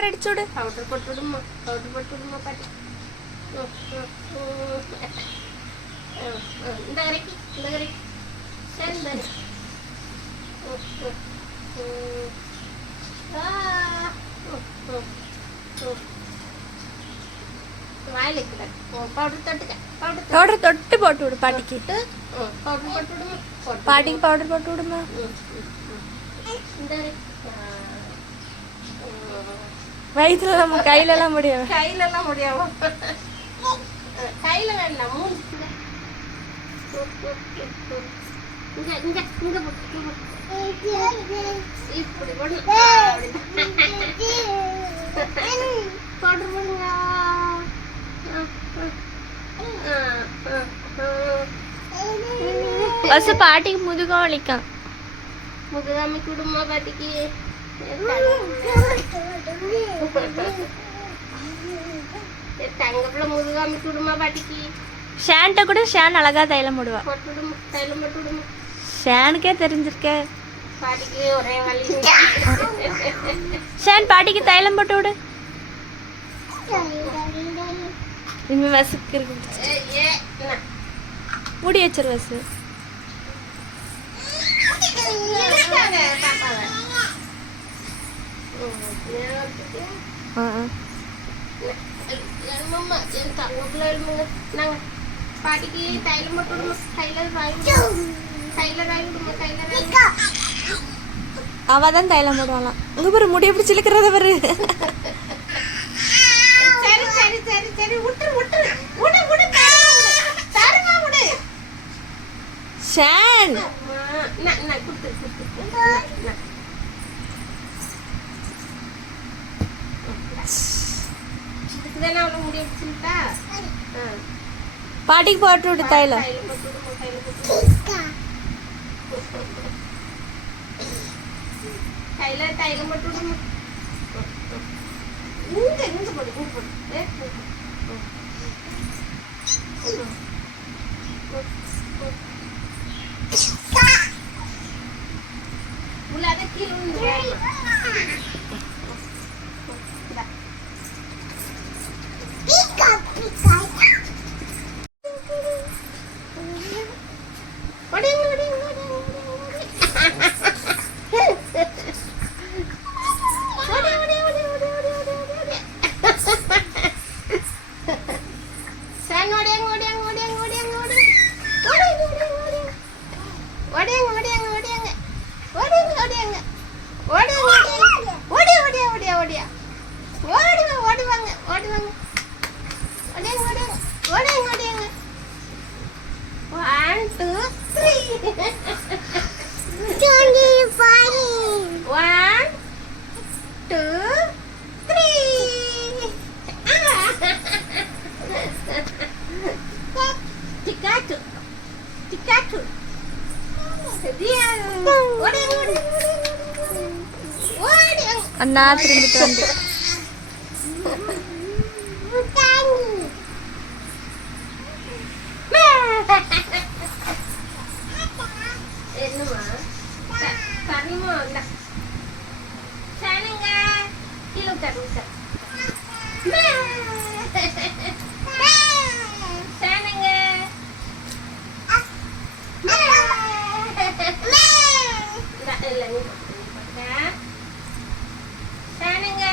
Powder அடிச்சு விடு. Powder போட்டு விடுமா, பவுடர் போட்டு விடுமா பாட்டி. இந்த கரைக்கு, இந்த கரைக்கு சரி இந்த வாயில் இருக்கிற பவுடர் தொட்டுக்க, பவுடர் தொட்டு போட்டு விடு பாட்டிக்கு. பவுடர் போட்டு விடுமா, பாட்டிக்கு பவுடர் போட்டு விடுமா. இந்த வயிற்றுல நம்ம கையிலலாம் முடியாது, கையிலலாம் முடியாம, கையில வேண்டாம் மூஞ்சி இங்க இங்க இங்க போட்டு இப்படி போட்டு பவுடர் போடுங்க. பஸ் பாட்டிக்கு முதுகம் வலிக்கும். முதுகாமி குடும்பமா பாட்டிக்கு தங்கப்புல முதுகாமி குடும்பமா பாட்டிக்கு. ஷேன்ட்ட கூட ஷேன் அழகா தைலம் போடுவா. போட்டுடுமா, தைலம் போட்டுடுமா. ஷேனுக்கே தெரிஞ்சிருக்கே. பாட்டிக்கு ஒரே வலி. ஷேன் பாட்டிக்கு தைலம் போட்டு விடு. இனிமே வசுக்கு இருக்கு, மூடி வச்சிரு வசு. பாட்டிக்கு தைலம் போட்டு விடுமா, தைலம் அவதான் தைலம் போடுவாளாம். உங்க பேரு முடிய பிடிச்சி இழுக்கிறத பாரு. சரி சரி சரி சரி விட்டுரு விட்டுரு விடு விடு தருமா விடு. ஷான் நான் குடுத்து குடுத்து இதுதானே அவளை முடிய பிடிச்சிருக்கா. பாட்டிக்கு போட்டு விடு தைலம். தைலம் போட்டு விடுமா. இங்க இங்க போடு இங்க போடு. உள்ளாத கீழ விழுந்து. அண்ணா திரும்பிட்டு வந்து என்னமா தனிமா இல்ல சானுங்க கீழே உட்காரு சானுங்க இல்ல நீ சானுங்க